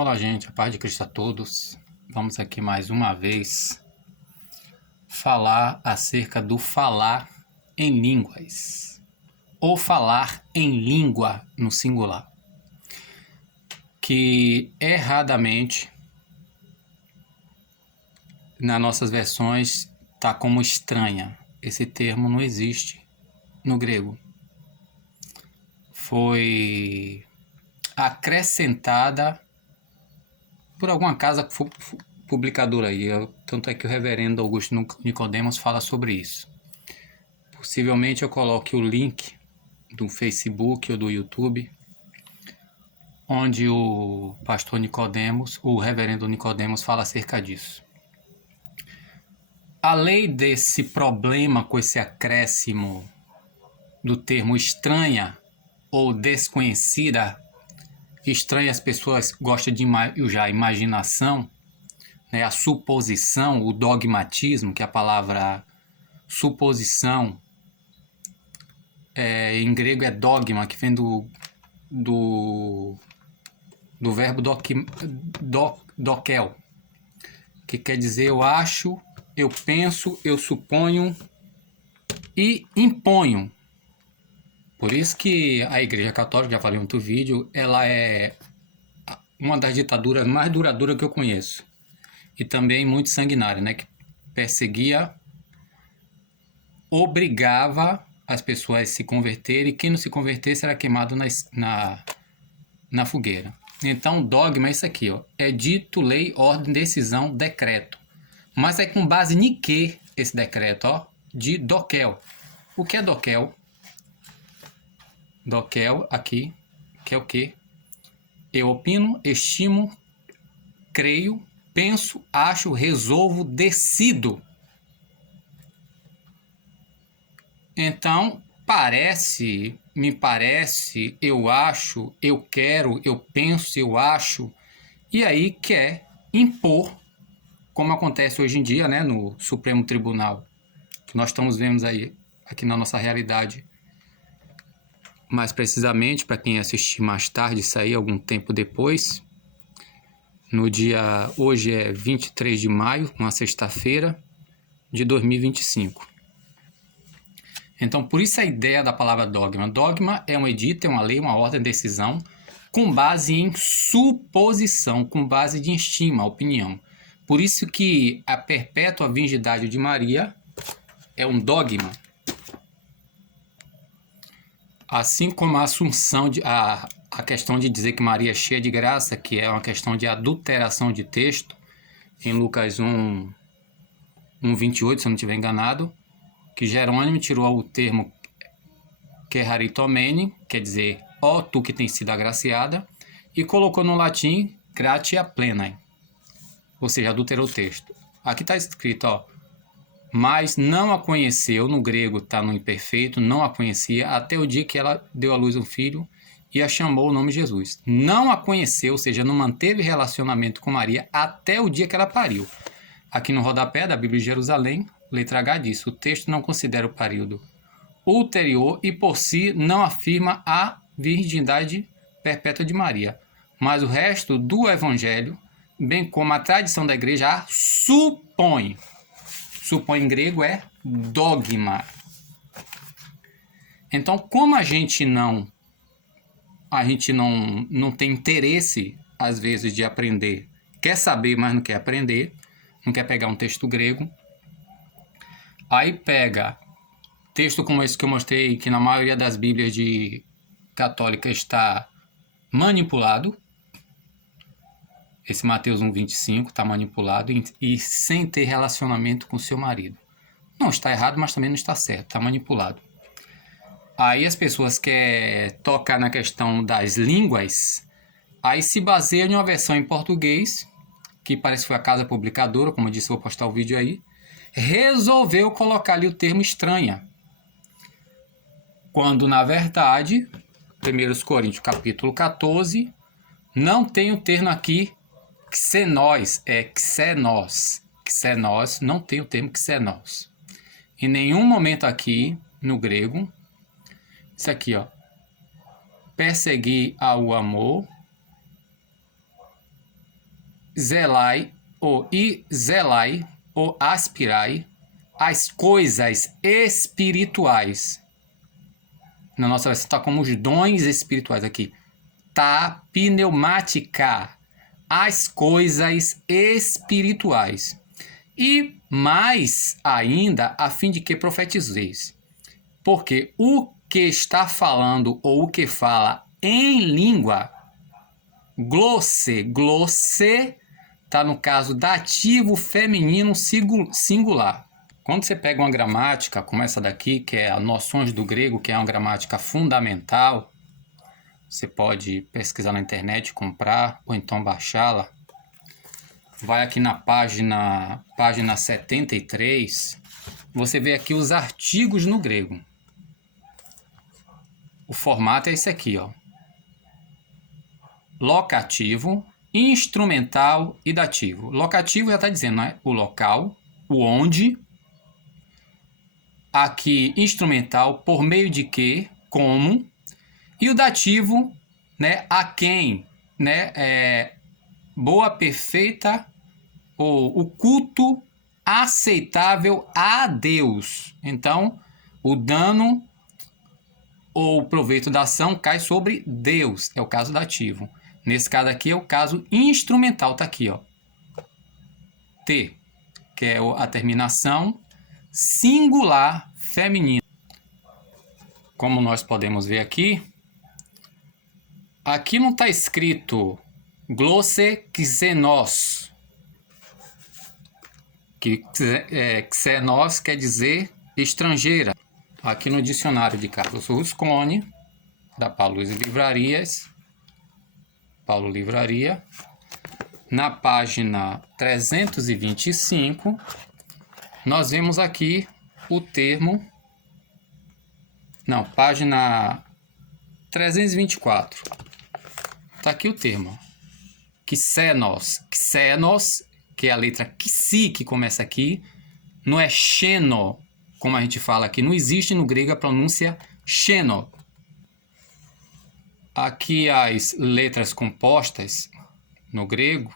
Olá, gente, a paz de Cristo a todos. Vamos aqui mais uma vez falar acerca do falar em línguas, ou falar em língua no singular, que erradamente nas nossas versões está como estranha. Esse termo não existe no grego. Foi acrescentada por alguma casa publicadora aí, tanto é que o reverendo Augusto Nicodemos fala sobre isso. Possivelmente eu coloque o link do Facebook ou do YouTube, onde o pastor Nicodemos, o reverendo Nicodemos, fala acerca disso. Além desse problema com esse acréscimo do termo estranha ou desconhecida, estranha as pessoas gostam de usar a imaginação, né, a suposição, o dogmatismo, que é a palavra suposição, em grego é dogma, que vem do verbo dokel, que quer dizer eu acho, eu penso, eu suponho e imponho. Por isso que a Igreja Católica, já falei em outro vídeo, ela é uma das ditaduras mais duradouras que eu conheço. E também muito sanguinária, né? Que perseguia, obrigava as pessoas a se converterem, e quem não se convertesse era queimado na fogueira. Então, dogma é isso aqui, ó. É dito, lei, ordem, decisão, decreto. Mas é com base em que esse decreto, ó? De dokel. O que é dokel? Dokel aqui, que é o quê? Eu opino, estimo, creio, penso, acho, resolvo, decido. Então, me parece, eu acho, eu quero, eu penso, eu acho, e aí quer impor, como acontece hoje em dia, né, no Supremo Tribunal, que nós estamos vendo aí, aqui na nossa realidade. Mais precisamente, para quem assistir mais tarde, sair algum tempo depois, hoje é 23 de maio, uma sexta-feira de 2025. Então, por isso a ideia da palavra dogma. Dogma é um edito, é uma lei, uma ordem, decisão, com base em suposição, com base de estima, opinião. Por isso que a perpétua virgindade de Maria é um dogma. Assim como a assunção, a questão de dizer que Maria é cheia de graça, que é uma questão de adulteração de texto, em Lucas 1:28, se eu não estiver enganado, que Jerônimo tirou o termo queraritomene, quer dizer, ó tu que tens sido agraciada, e colocou no latim gratia plena, ou seja, adulterou o texto. Aqui está escrito, ó, mas não a conheceu, no grego está no imperfeito, não a conhecia, até o dia que ela deu à luz um filho e a chamou o nome de Jesus. Não a conheceu, ou seja, não manteve relacionamento com Maria até o dia que ela pariu. Aqui no rodapé da Bíblia de Jerusalém, letra H diz, o texto não considera o período ulterior e por si não afirma a virgindade perpétua de Maria, mas o resto do Evangelho, bem como a tradição da igreja, a supõe. Supõe em grego é dogma. Então, como a gente não tem interesse, às vezes, de aprender, quer saber, mas não quer aprender, não quer pegar um texto grego, aí pega texto como esse que eu mostrei, que na maioria das bíblias católicas está manipulado. Esse Mateus 1:25 está manipulado e sem ter relacionamento com seu marido. Não está errado, mas também não está certo, está manipulado. Aí as pessoas querem tocar na questão das línguas, aí se baseia em uma versão em português, que parece que foi a casa publicadora, como eu disse, vou postar o vídeo aí, resolveu colocar ali o termo estranha. Quando, na verdade, 1 Coríntios capítulo 14, não tem o termo aqui xenós, é xenós. Xenós, não tem o termo xenós. Em nenhum momento aqui, no grego, isso aqui, ó, perseguir ao amor, zelai, ou aspirai as coisas espirituais. Na nossa versão está como os dons espirituais aqui. Tá, pneumática, as coisas espirituais. E mais ainda, a fim de que profetizeis. Porque o que está falando ou o que fala em língua, glosse está no caso dativo feminino singular. Quando você pega uma gramática como essa daqui, que é a Noções do Grego, que é uma gramática fundamental, você pode pesquisar na internet, comprar ou então baixá-la. Vai aqui na página 73, você vê aqui os artigos no grego. O formato é esse aqui, ó. Locativo, instrumental e dativo. Locativo já está dizendo, né? O local, o onde. Aqui, instrumental, por meio de que, como. E o dativo, né? A quem, né? Boa, perfeita, ou o culto aceitável a Deus. Então, o dano ou o proveito da ação cai sobre Deus. É o caso dativo. Nesse caso aqui é o caso instrumental. Está aqui, ó. T, que é a terminação singular feminina. Como nós podemos ver aqui, aqui não está escrito glosse xenos, que xenos quer dizer estrangeira. Aqui no dicionário de Carlos Rusconi, da Paulo Livrarias, Paulo Livraria, na página 325, nós vemos aqui o termo, não, página 324, está aqui o termo, xenos, que é a letra xi que começa aqui, não é xeno, como a gente fala aqui, não existe no grego a pronúncia xeno. Aqui as letras compostas no grego,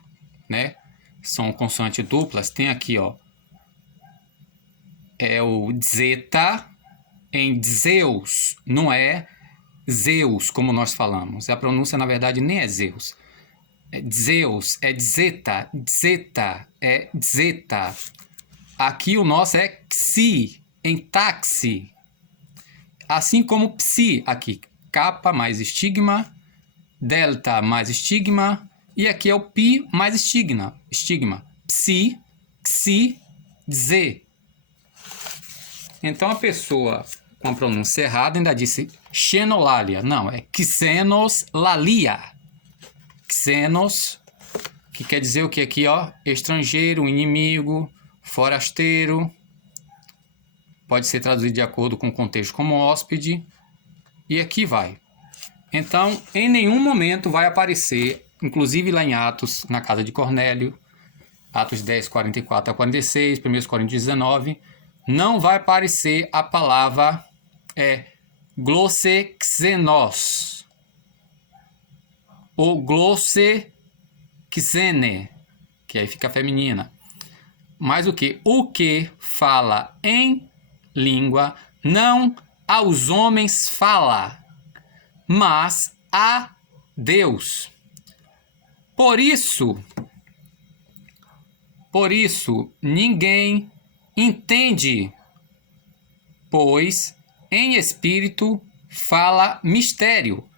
né, são consoantes duplas, tem aqui, ó, é o zeta em Zeus, não é Zeus, como nós falamos. A pronúncia, na verdade, nem é Zeus. É Zeus, é zeta, é zeta. Aqui o nosso é xi, em táxi. Assim como psi, aqui, kappa mais estigma, delta mais estigma, e aqui é o pi mais estigma. Psi, xi, ze. Então a pessoa com a pronúncia errada ainda disse xenolalia. Não, é xenoslalia. Xenos, que quer dizer o que aqui, ó? Estrangeiro, inimigo, forasteiro. Pode ser traduzido de acordo com o contexto como hóspede. E aqui vai. Então, em nenhum momento vai aparecer, inclusive lá em Atos, na casa de Cornélio, Atos 10, 44 a 46, 1 Coríntios 19, não vai aparecer a palavra glosse xenos ou glosse xene, que aí fica feminina. Mas o que? O que fala em língua não aos homens fala, mas a Deus. Por isso, ninguém entende, pois em espírito fala mistério.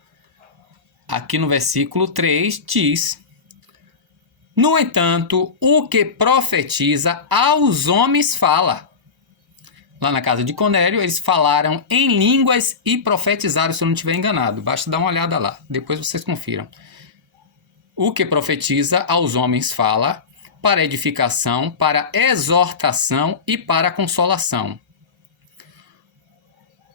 Aqui no versículo 3 diz: no entanto, o que profetiza aos homens fala. Lá na casa de Cornélio, eles falaram em línguas e profetizaram, se eu não estiver enganado. Basta dar uma olhada lá, depois vocês confiram. O que profetiza aos homens fala, para edificação, para exortação e para consolação.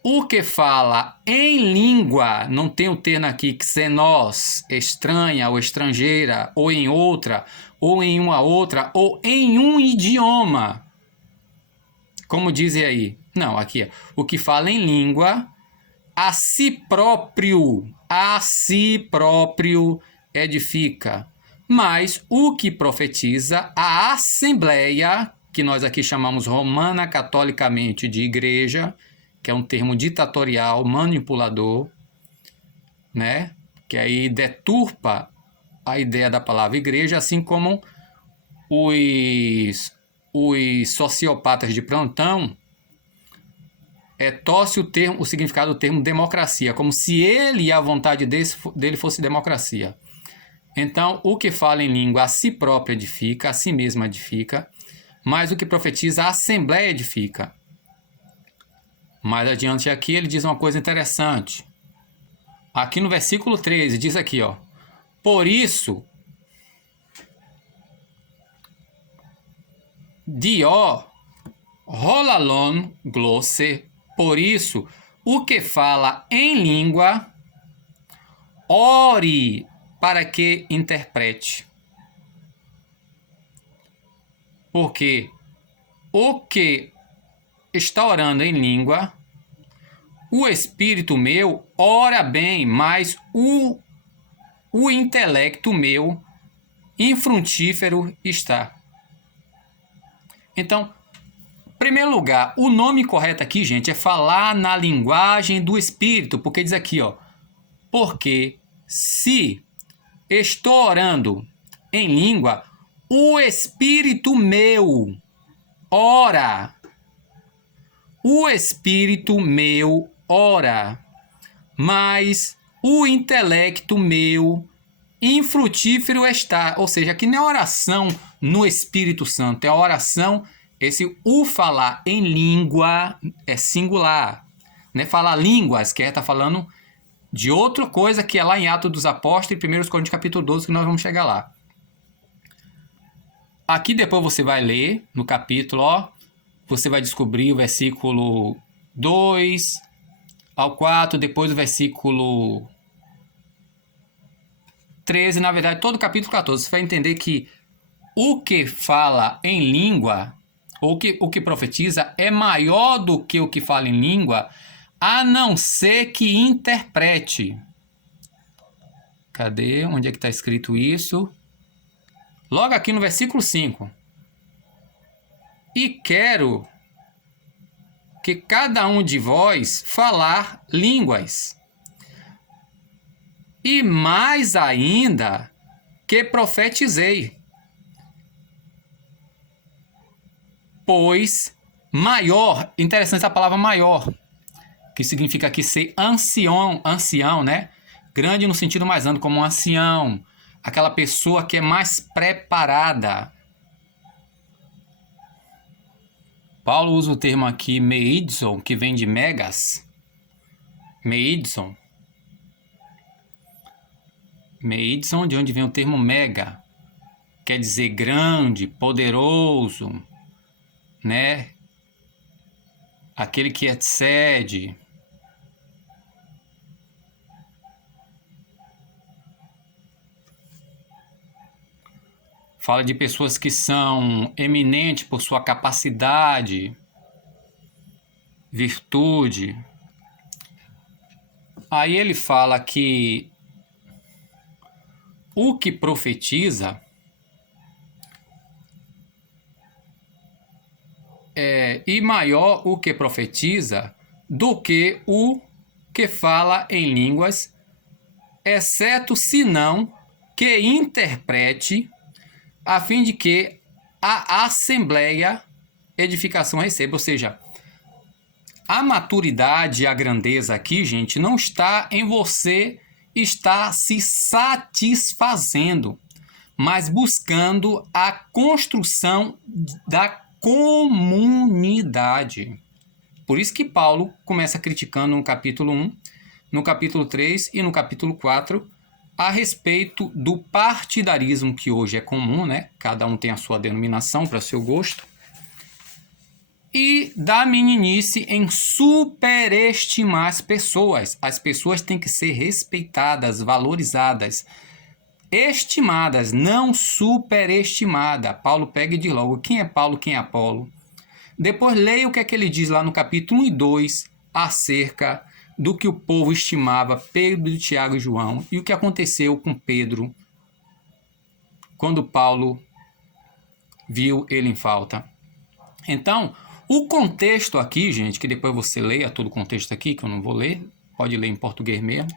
O que fala em língua, não tem o termo aqui xenos, estranha ou estrangeira, ou em outra, ou em uma outra, ou em um idioma. Como dizem aí? Não, aqui é o que fala em língua, a si próprio edifica. mas o que profetiza a Assembleia, que nós aqui chamamos romana catolicamente de igreja, que é um termo ditatorial, manipulador, né? Que aí deturpa a ideia da palavra igreja, assim como os sociopatas de plantão torce o significado do termo democracia, como se ele e a vontade dele fosse democracia. Então, o que fala em língua a si próprio edifica, a si mesmo edifica, mas o que profetiza a Assembleia edifica. Mais adiante aqui ele diz uma coisa interessante. Aqui no versículo 13 diz aqui, ó: por isso, Dio rolalon glosse, por isso, o que fala em língua, ore para que interprete. Porque o que está orando em língua, o espírito meu ora bem, mas o intelecto meu infrutífero está. Então, em primeiro lugar, o nome correto aqui, gente, é falar na linguagem do espírito, porque diz aqui, ó, porque se estou orando em língua, o espírito meu ora. O espírito meu ora, mas o intelecto meu infrutífero está. Ou seja, aqui não é oração no Espírito Santo, é oração, esse o falar em língua é singular. Não é falar línguas, que está falando de outra coisa que é lá em Atos dos Apóstolos e 1 Coríntios capítulo 12, que nós vamos chegar lá. Aqui depois você vai ler no capítulo, ó, você vai descobrir o versículo 2 ao 4, depois o versículo 13, na verdade todo o capítulo 14. Você vai entender que o que fala em língua, ou o que profetiza, é maior do que o que fala em língua, a não ser que interprete. Cadê? Onde é que está escrito isso? Logo aqui no versículo 5. E quero que cada um de vós falar línguas, e mais ainda que profetizei, pois maior, interessante essa palavra maior, que significa aqui ser ancião, né? Grande no sentido mais amplo, como um ancião, aquela pessoa que é mais preparada. Paulo usa o termo aqui meidson, que vem de megas. Meidson, de onde vem o termo mega, quer dizer grande, poderoso, né? Aquele que excede. Fala de pessoas que são eminentes por sua capacidade, virtude. Aí ele fala que o que profetiza e maior o que profetiza do que o que fala em línguas, exceto senão que interprete, a fim de que a assembleia edificação receba. Ou seja, a maturidade e a grandeza aqui, gente, não está em você estar se satisfazendo, mas buscando a construção da comunidade. Por isso que Paulo começa criticando no capítulo 1, no capítulo 3 e no capítulo 4, a respeito do partidarismo que hoje é comum, né? Cada um tem a sua denominação para seu gosto. E da meninice em superestimar as pessoas. As pessoas têm que ser respeitadas, valorizadas, estimadas, não superestimadas. Paulo pega e diz logo quem é Paulo, quem é Apolo. Depois leia o que é que ele diz lá no capítulo 1 e 2 acerca do que o povo estimava Pedro, Tiago e João e o que aconteceu com Pedro quando Paulo viu ele em falta. Então, o contexto aqui, gente, que depois você leia todo o contexto aqui, que eu não vou ler, pode ler em português mesmo,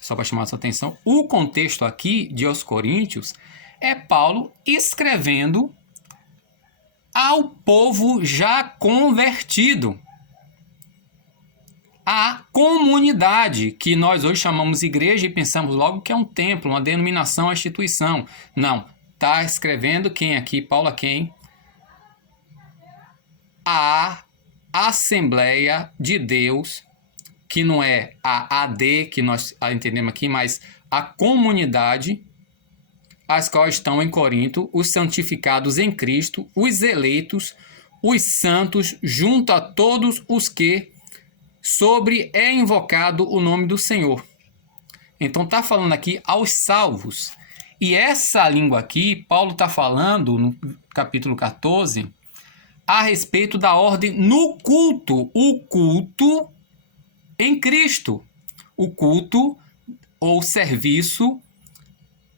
só para chamar a sua atenção. O contexto aqui de aos Coríntios é Paulo escrevendo ao povo já convertido, a comunidade, que nós hoje chamamos igreja e pensamos logo que é um templo, uma denominação, uma instituição. Não, está escrevendo quem aqui? Paulo a quem? A Assembleia de Deus, que não é a AD, que nós entendemos aqui, mas a comunidade, as quais estão em Corinto, os santificados em Cristo, os eleitos, os santos, junto a todos os que sobre é invocado o nome do Senhor. Então está falando aqui aos salvos. E essa língua aqui, Paulo está falando no capítulo 14, a respeito da ordem no culto. O culto em Cristo. O culto ou serviço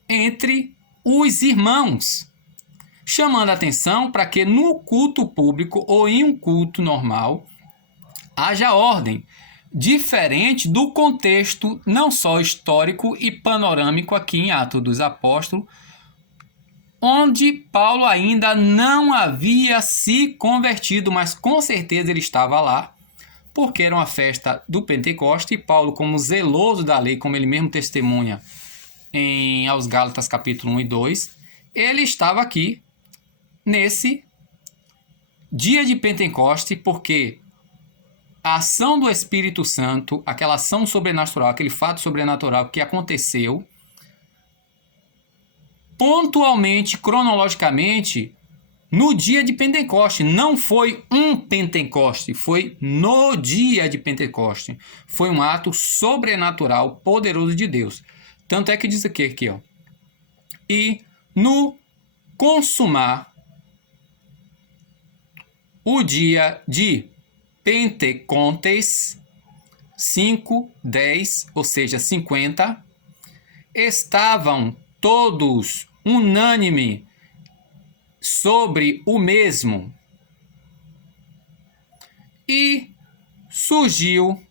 entre os irmãos. Chamando a atenção para que no culto público ou em um culto normal haja ordem, diferente do contexto não só histórico e panorâmico aqui em Atos dos Apóstolos, onde Paulo ainda não havia se convertido, mas com certeza ele estava lá, porque era uma festa do Pentecoste, e Paulo, como zeloso da lei, como ele mesmo testemunha aos Gálatas capítulo 1 e 2, ele estava aqui nesse dia de Pentecoste, porque a ação do Espírito Santo, aquela ação sobrenatural, aquele fato sobrenatural que aconteceu, pontualmente, cronologicamente, no dia de Pentecoste. Não foi um Pentecoste, foi no dia de Pentecoste. Foi um ato sobrenatural, poderoso de Deus. Tanto é que diz aqui, ó. E no consumar o dia de Pentecostes, 5, 10, ou seja, 50, estavam todos unânime sobre o mesmo. E surgiu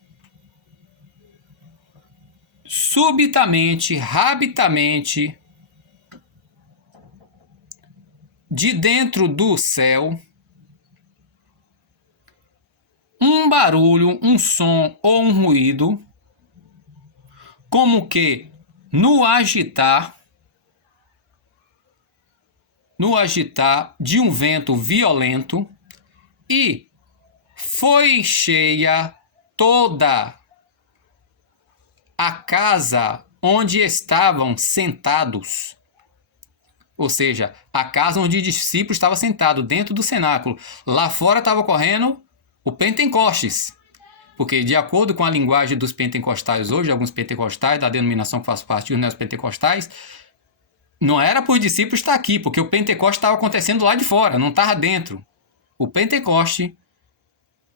subitamente, rapidamente, de dentro do céu, um barulho, um som ou um ruído, como que no agitar de um vento violento, e foi cheia toda a casa onde estavam sentados. Ou seja, a casa onde os discípulos estavam sentados, dentro do cenáculo. Lá fora estava ocorrendo o Pentecostes. Porque, de acordo com a linguagem dos pentecostais hoje, alguns pentecostais, da denominação que faz parte dos neopentecostais, não era para os discípulos estar aqui, porque o Pentecoste estava acontecendo lá de fora, não estava dentro. O Pentecoste,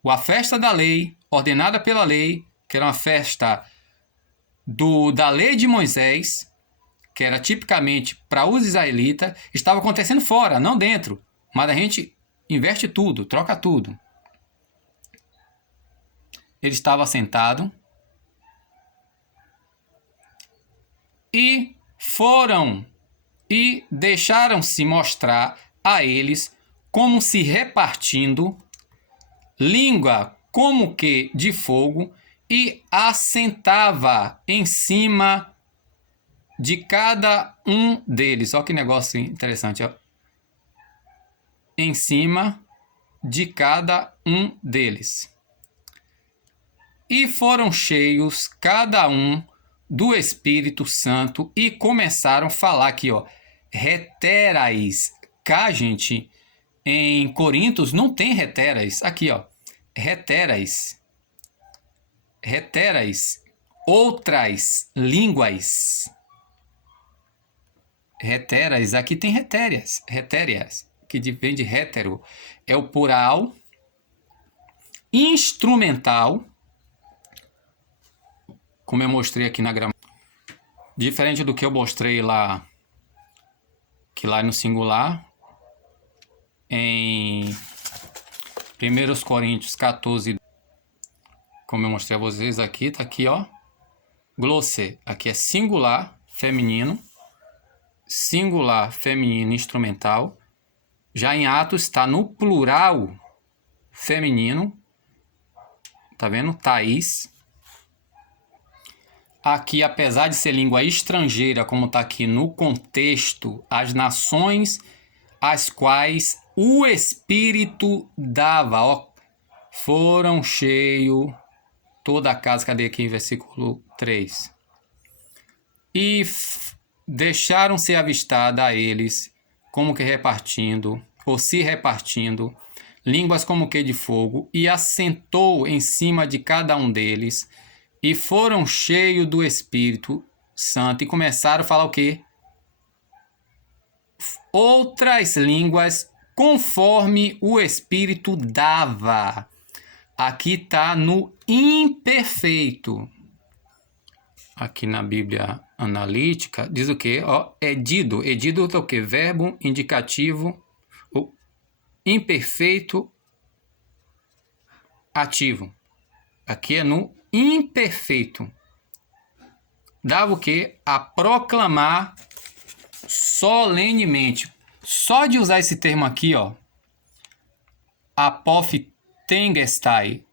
a festa da lei, ordenada pela lei, que era uma festa da lei de Moisés, que era tipicamente para os israelitas, estava acontecendo fora, não dentro. Mas a gente inverte tudo, troca tudo. Ele estava sentado e foram e deixaram-se mostrar a eles como se repartindo língua como que de fogo, e assentava em cima de cada um deles. Olha que negócio interessante, ó. Em cima de cada um deles. E foram cheios cada um do Espírito Santo e começaram a falar aqui, ó, heterais. Cá, gente, em Coríntios não tem heterais. Aqui, ó, heterais. Heterais. Outras línguas. Heteras, aqui tem hetérias. Hetérias, que vem de hétero. É o plural instrumental, como eu mostrei aqui na gramática. Diferente do que eu mostrei lá que lá no singular, em 1 Coríntios 14, como eu mostrei a vocês aqui, tá aqui, ó, glossê, aqui é singular feminino instrumental. Já em Atos está no plural feminino, tá vendo? Thaís. Aqui, apesar de ser língua estrangeira, como está aqui no contexto, as nações as quais o Espírito dava, ó, foram cheios toda a casa, cadê aqui em versículo 3? E deixaram ser avistada a eles, como que repartindo, ou se repartindo, línguas como que de fogo, e assentou em cima de cada um deles, e foram cheios do Espírito Santo, e começaram a falar o quê? Outras línguas, conforme o Espírito dava. Aqui está no imperfeito. Aqui na Bíblia analítica, diz o quê? Ó, edido. Edido é o quê? Verbo indicativo, imperfeito, ativo. Aqui é no imperfeito. Dava o quê? A proclamar solenemente. Só de usar esse termo aqui, ó, apophthegmai,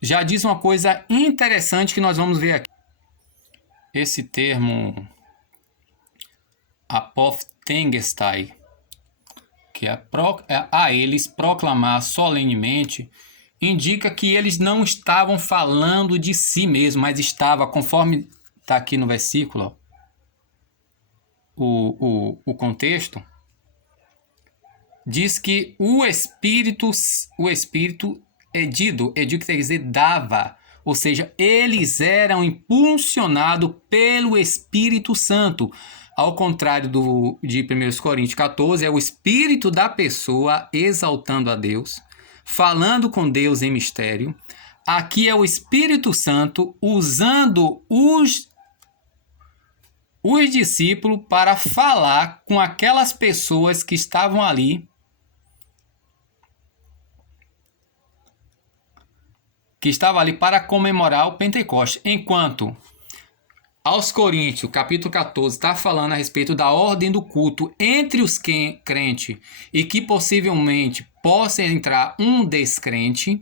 já diz uma coisa interessante que nós vamos ver aqui. Esse termo apophthegmai, que é a eles proclamar solenemente, indica que eles não estavam falando de si mesmos, mas estava, conforme está aqui no versículo, o contexto, diz que o Espírito edido quer dizer dava, ou seja, eles eram impulsionados pelo Espírito Santo. Ao contrário de 1 Coríntios 14, é o Espírito da pessoa exaltando a Deus, falando com Deus em mistério. Aqui é o Espírito Santo usando os discípulos para falar com aquelas pessoas que estavam ali, para comemorar o Pentecostes. Enquanto aos Coríntios, capítulo 14, está falando a respeito da ordem do culto entre os crentes e que possivelmente possa entrar um descrente.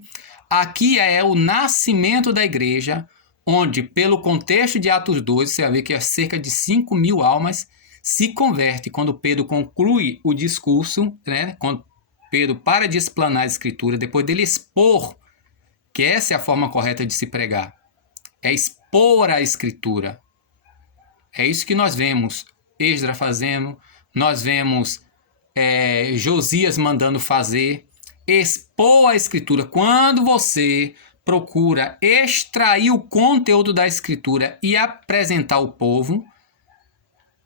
Aqui é o nascimento da igreja, onde, pelo contexto de Atos 2, você vai ver que é cerca de 5.000 almas se convertem. Quando Pedro conclui o discurso, né, quando Pedro para de explanar a escritura, depois dele expor, que essa é a forma correta de se pregar, é expor a escritura. É isso que nós vemos Esdras fazendo, nós vemos Josias mandando fazer, expor a escritura. Quando você procura extrair o conteúdo da escritura e apresentar ao povo,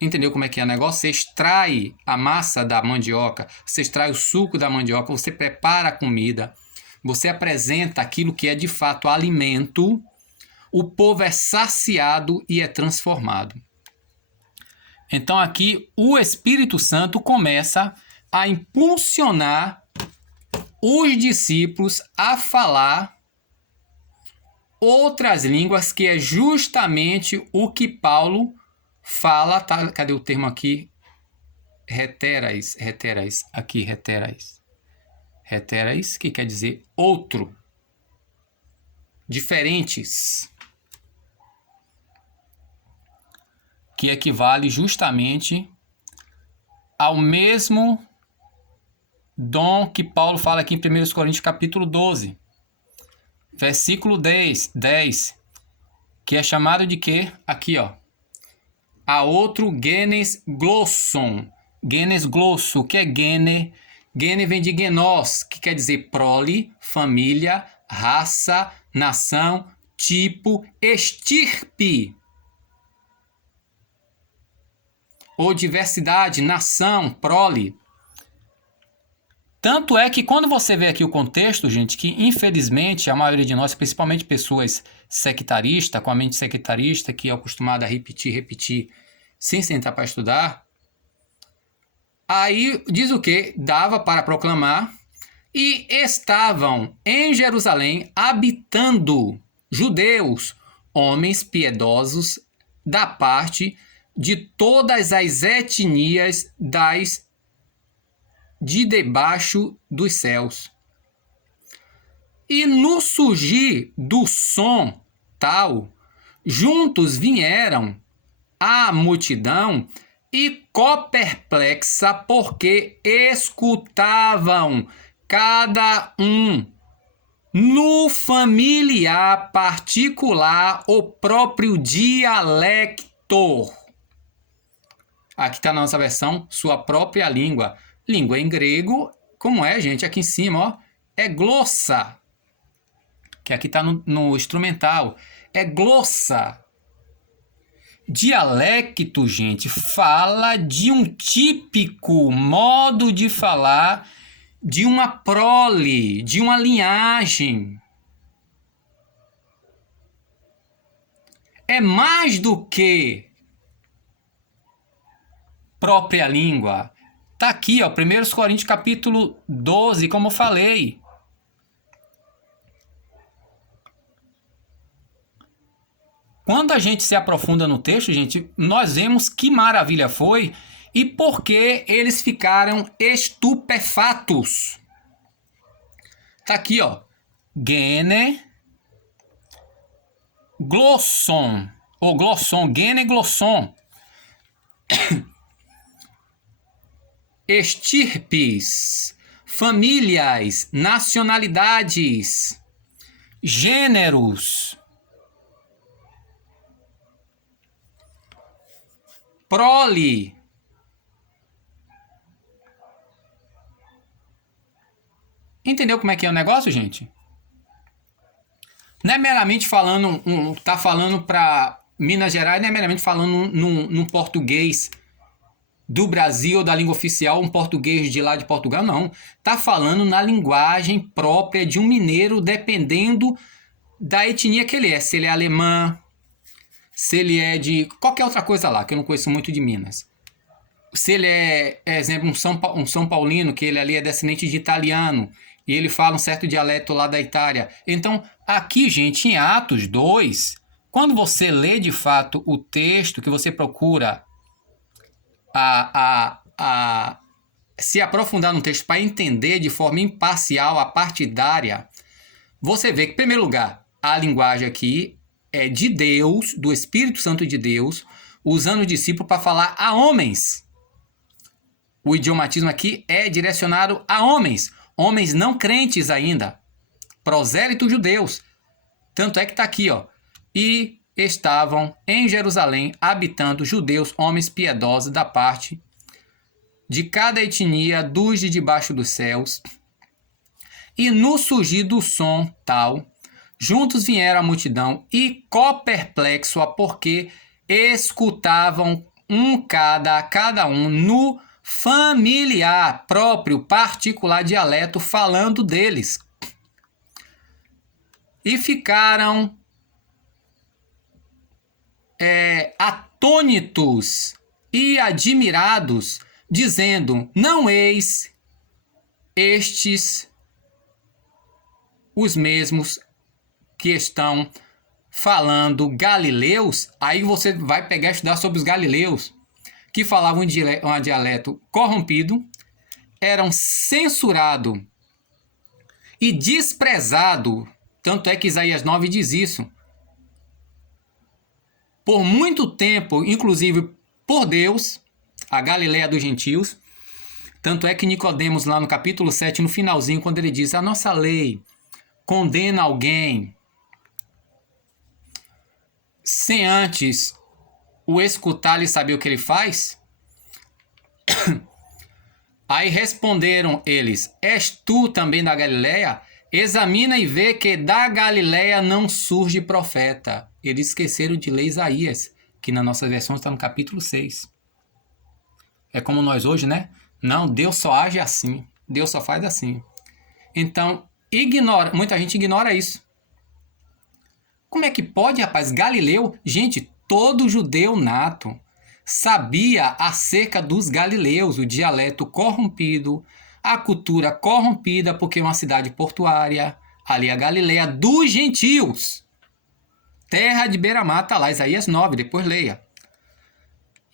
entendeu como é que é o negócio? Você extrai a massa da mandioca, você extrai o suco da mandioca, você prepara a comida, você apresenta aquilo que é de fato alimento, o povo é saciado e é transformado. Então aqui o Espírito Santo começa a impulsionar os discípulos a falar outras línguas, que é justamente o que Paulo fala, tá? Cadê o termo aqui? Heterais, aqui, heterais, que quer dizer outro, diferentes, que equivale justamente ao mesmo dom que Paulo fala aqui em 1 Coríntios capítulo 12, versículo 10, que é chamado de quê? Aqui, ó. A outro genes glosson. Genes glosso, que é gene? Gene vem de genos, que quer dizer prole, família, raça, nação, tipo, estirpe. Ou diversidade, nação, prole. Tanto é que quando você vê aqui o contexto, gente, que infelizmente a maioria de nós, principalmente pessoas sectaristas, com a mente sectarista, que é acostumada a repetir, sem sentar para estudar, Aí diz o que? Dava para proclamar. E estavam em Jerusalém habitando judeus, homens piedosos da parte de todas as etnias de debaixo dos céus. E no surgir do som tal, juntos vieram a multidão e perplexa, porque escutavam cada um no familiar particular o próprio dialecto. Aqui está na nossa versão, sua própria língua. Língua em grego, como é, gente? Aqui em cima, ó, é glossa. Que aqui está no instrumental. É glossa. Dialecto, gente, fala de um típico modo de falar de uma prole, de uma linhagem. É mais do que própria língua. Está aqui, ó, 1 Coríntios capítulo 12, como eu falei. Quando a gente se aprofunda no texto, gente, nós vemos que maravilha foi e por que eles ficaram estupefatos. Tá aqui, ó. Gene, glosson, ou glosson, gene, glosson. Estirpes, famílias, nacionalidades, gêneros, prole. Entendeu como é que é o negócio, gente? Não é meramente falando, tá falando para Minas Gerais, não é meramente falando num português do Brasil ou da língua oficial, um português de lá de Portugal, não. Tá falando na linguagem própria de um mineiro, dependendo da etnia que ele é. Se ele é alemã, se ele é de qualquer outra coisa lá, que eu não conheço muito de Minas. Se ele é, exemplo, um São Paulino, que ele ali é descendente de italiano, e ele fala um certo dialeto lá da Itália. Então, aqui, gente, em Atos 2, quando você lê de fato o texto, que você procura se aprofundar no texto para entender de forma imparcial, partidária, você vê que, em primeiro lugar, a linguagem aqui é de Deus, do Espírito Santo de Deus, usando o discípulo para falar a homens. O idiomatismo aqui é direcionado a homens, homens não crentes ainda, prosélitos judeus. Tanto é que está aqui, ó. E estavam em Jerusalém habitando judeus, homens piedosos da parte de cada etnia dos de debaixo dos céus. E no surgir do som tal, juntos vieram a multidão e perplexo, porque escutavam cada um no familiar, próprio, particular dialeto, falando deles. E ficaram atônitos e admirados, dizendo: não eis estes os mesmos que estão falando galileus? Aí você vai pegar e estudar sobre os galileus, que falavam um dialeto corrompido, eram censurados e desprezados. Tanto é que Isaías 9 diz isso. Por muito tempo, inclusive por Deus, a Galileia dos gentios. Tanto é que Nicodemos, lá no capítulo 7, no finalzinho, quando ele diz: a nossa lei condena alguém sem antes o escutar e saber o que ele faz? Aí responderam eles: és tu também da Galileia? Examina e vê que da Galileia não surge profeta. Eles esqueceram de ler Isaías, que na nossa versão está no capítulo 6. É como nós hoje, né? Não, Deus só age assim. Deus só faz assim. Então, muita gente ignora isso. Como é que pode, rapaz? Galileu, gente, todo judeu nato sabia acerca dos galileus, o dialeto corrompido, a cultura corrompida, porque é uma cidade portuária, ali a Galileia dos gentios. Terra de beira-mar, está lá, Isaías 9, depois leia.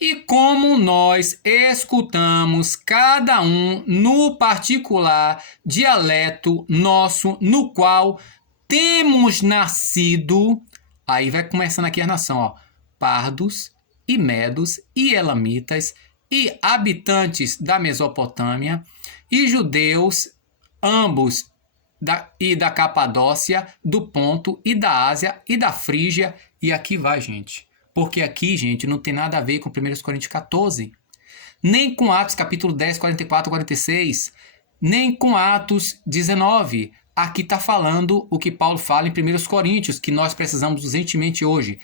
E como nós escutamos cada um no particular dialeto nosso, no qual temos nascido, aí vai começando aqui a nação, ó, pardos e medos e elamitas e habitantes da Mesopotâmia e judeus, ambos da Capadócia, do Ponto e da Ásia e da Frígia. E aqui vai, gente. Porque aqui, gente, não tem nada a ver com 1 Coríntios 14, nem com Atos capítulo 10, 44, 46, nem com Atos 19. Aqui está falando o que Paulo fala em 1 Coríntios, que nós precisamos urgentemente hoje.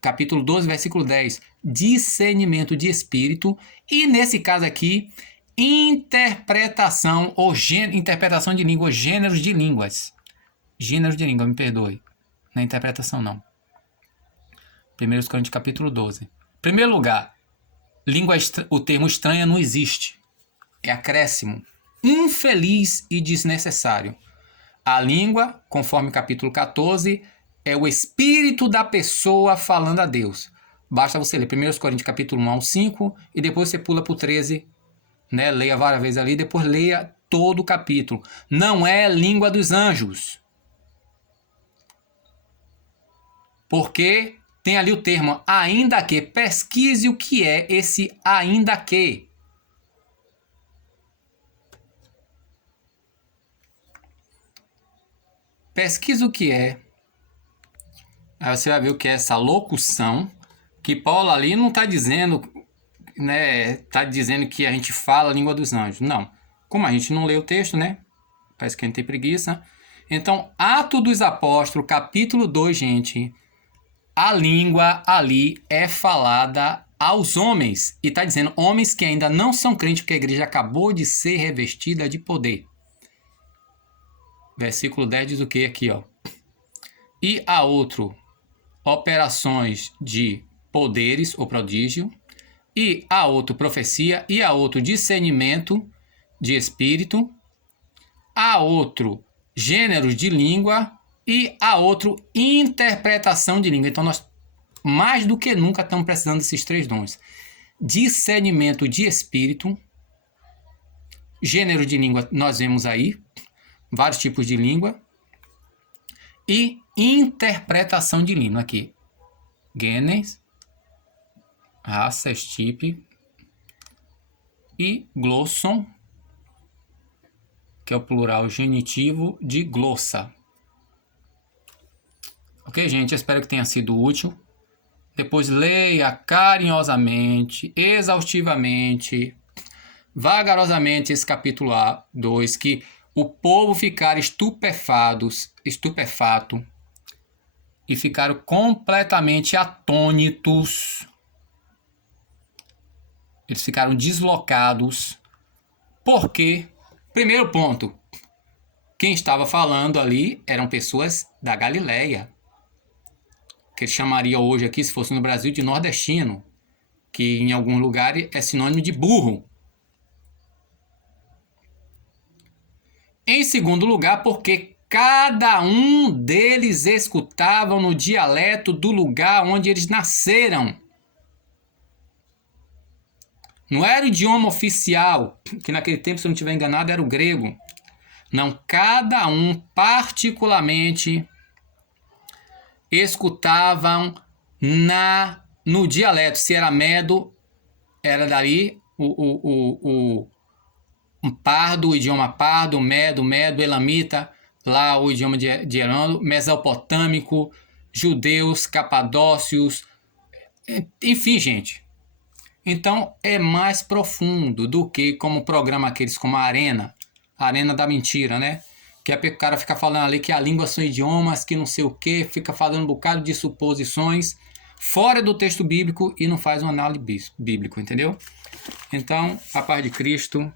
Capítulo 12, versículo 10. Discernimento de espírito. E nesse caso aqui, interpretação de língua, gêneros de línguas. Gêneros de língua, me perdoe. Não é interpretação, não. 1 Coríntios capítulo 12. Em primeiro lugar, o termo estranha não existe. É acréscimo. Infeliz e desnecessário. A língua, conforme o capítulo 14, é o espírito da pessoa falando a Deus. Basta você ler 1 Coríntios capítulo 1 ao 5 e depois você pula para o 13, né? Leia várias vezes ali, depois leia todo o capítulo. Não é língua dos anjos. Porque tem ali o termo ainda que. Pesquise o que é esse ainda que. Pesquise o que é. Aí você vai ver o que é essa locução. Que Paulo ali não está dizendo, né? Está dizendo que a gente fala a língua dos anjos. Não. Como a gente não lê o texto, né? Parece que a gente tem preguiça. Então, Atos dos Apóstolos, capítulo 2, gente. A língua ali é falada aos homens. E está dizendo homens que ainda não são crentes, porque a igreja acabou de ser revestida de poder. Versículo 10 diz o que aqui, ó? E a outro, operações de poderes ou prodígio. E a outro, profecia. E a outro, discernimento de espírito. A outro, gêneros de língua. E a outro, interpretação de língua. Então, nós, mais do que nunca, estamos precisando desses três dons. Discernimento de espírito. Gênero de língua, nós vemos aí. Vários tipos de língua. E interpretação de língua aqui. Genes, raça, estipe. E glosson, que é o plural genitivo de glossa. Ok, gente? Eu espero que tenha sido útil. Depois leia carinhosamente, exaustivamente, vagarosamente esse capítulo 2, que o povo ficar estupefato e ficaram completamente atônitos. Eles ficaram deslocados. Porque, primeiro ponto, quem estava falando ali eram pessoas da Galileia, que chamaria hoje aqui, se fosse no Brasil, de nordestino, que em algum lugar é sinônimo de burro. Em segundo lugar, porque cada um deles escutavam no dialeto do lugar onde eles nasceram. Não era o idioma oficial, que naquele tempo, se eu não estiver enganado, era o grego. Não, cada um particularmente escutavam no dialeto. Se era medo, era dali um pardo, o idioma pardo, medo, elamita, lá o idioma de Herano, mesopotâmico, judeus, capadócios, enfim, gente. Então, é mais profundo do que como programa aqueles como a Arena da mentira, né? Que o cara fica falando ali que a língua são idiomas, que não sei o que, fica falando um bocado de suposições fora do texto bíblico e não faz uma análise bíblica, entendeu? Então, a paz de Cristo,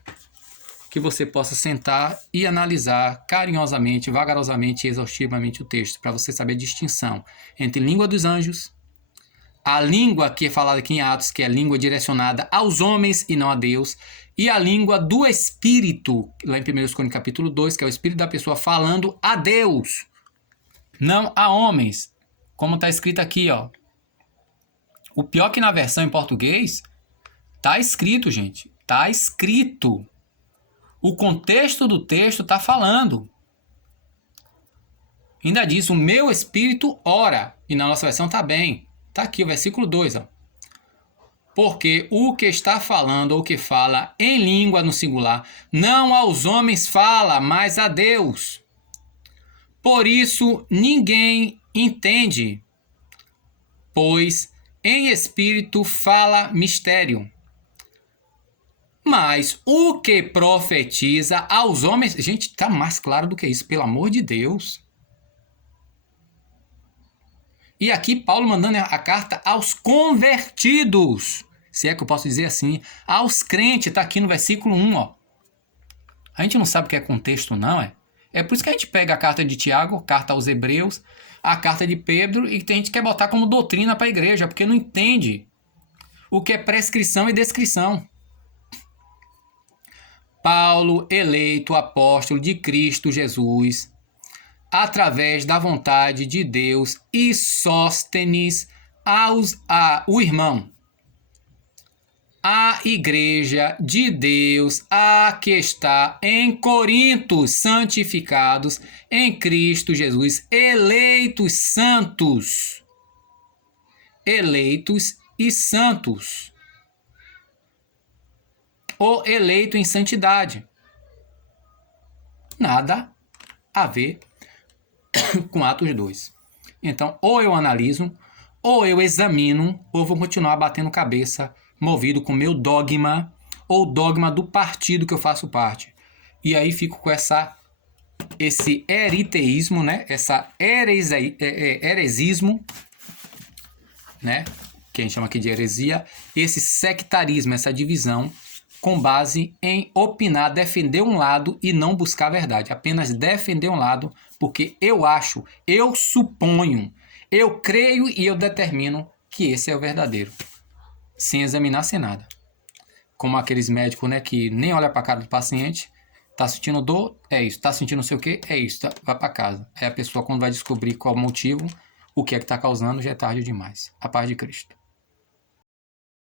que você possa sentar e analisar carinhosamente, vagarosamente e exaustivamente o texto, para você saber a distinção entre língua dos anjos, a língua que é falada aqui em Atos, que é a língua direcionada aos homens e não a Deus, e a língua do Espírito, lá em 1 Coríntios capítulo 2, que é o Espírito da pessoa falando a Deus, não a homens, como está escrito aqui, ó. O pior que na versão em português, tá escrito, gente, tá escrito. O contexto do texto está falando. Ainda diz, o meu espírito ora. E na nossa versão está bem. Está aqui o versículo 2. Ó. Porque o que está falando ou que fala em língua no singular, não aos homens fala, mas a Deus. Por isso ninguém entende, pois em espírito fala mistério. Mas o que profetiza aos homens... Gente, está mais claro do que isso, pelo amor de Deus. E aqui Paulo mandando a carta aos convertidos. Se é que eu posso dizer assim. Aos crentes, está aqui no versículo 1. Ó. A gente não sabe o que é contexto, não, é? É por isso que a gente pega a carta de Tiago, carta aos Hebreus, a carta de Pedro, e a gente quer botar como doutrina para a igreja, porque não entende o que é prescrição e descrição. Paulo, eleito apóstolo de Cristo Jesus, através da vontade de Deus, e Sóstenes, o irmão, a igreja de Deus, a que está em Corinto, santificados em Cristo Jesus, eleitos santos. Eleitos e santos. Ou eleito em santidade. Nada a ver com Atos 2. Então, ou eu analiso, ou eu examino, ou vou continuar batendo cabeça, movido com meu dogma, ou dogma do partido que eu faço parte. E aí fico com esse eriteísmo, né? Essa heresismo, né? Que a gente chama aqui de heresia, esse sectarismo, essa divisão, com base em opinar, defender um lado e não buscar a verdade. Apenas defender um lado, porque eu acho, eu suponho, eu creio e eu determino que esse é o verdadeiro. Sem examinar, sem nada. Como aqueles médicos, né, que nem olha para a cara do paciente, tá sentindo dor, é isso. Tá sentindo não sei o que, é isso. Vai para casa. Aí a pessoa, quando vai descobrir qual o motivo, o que é que tá causando, já é tarde demais. A paz de Cristo.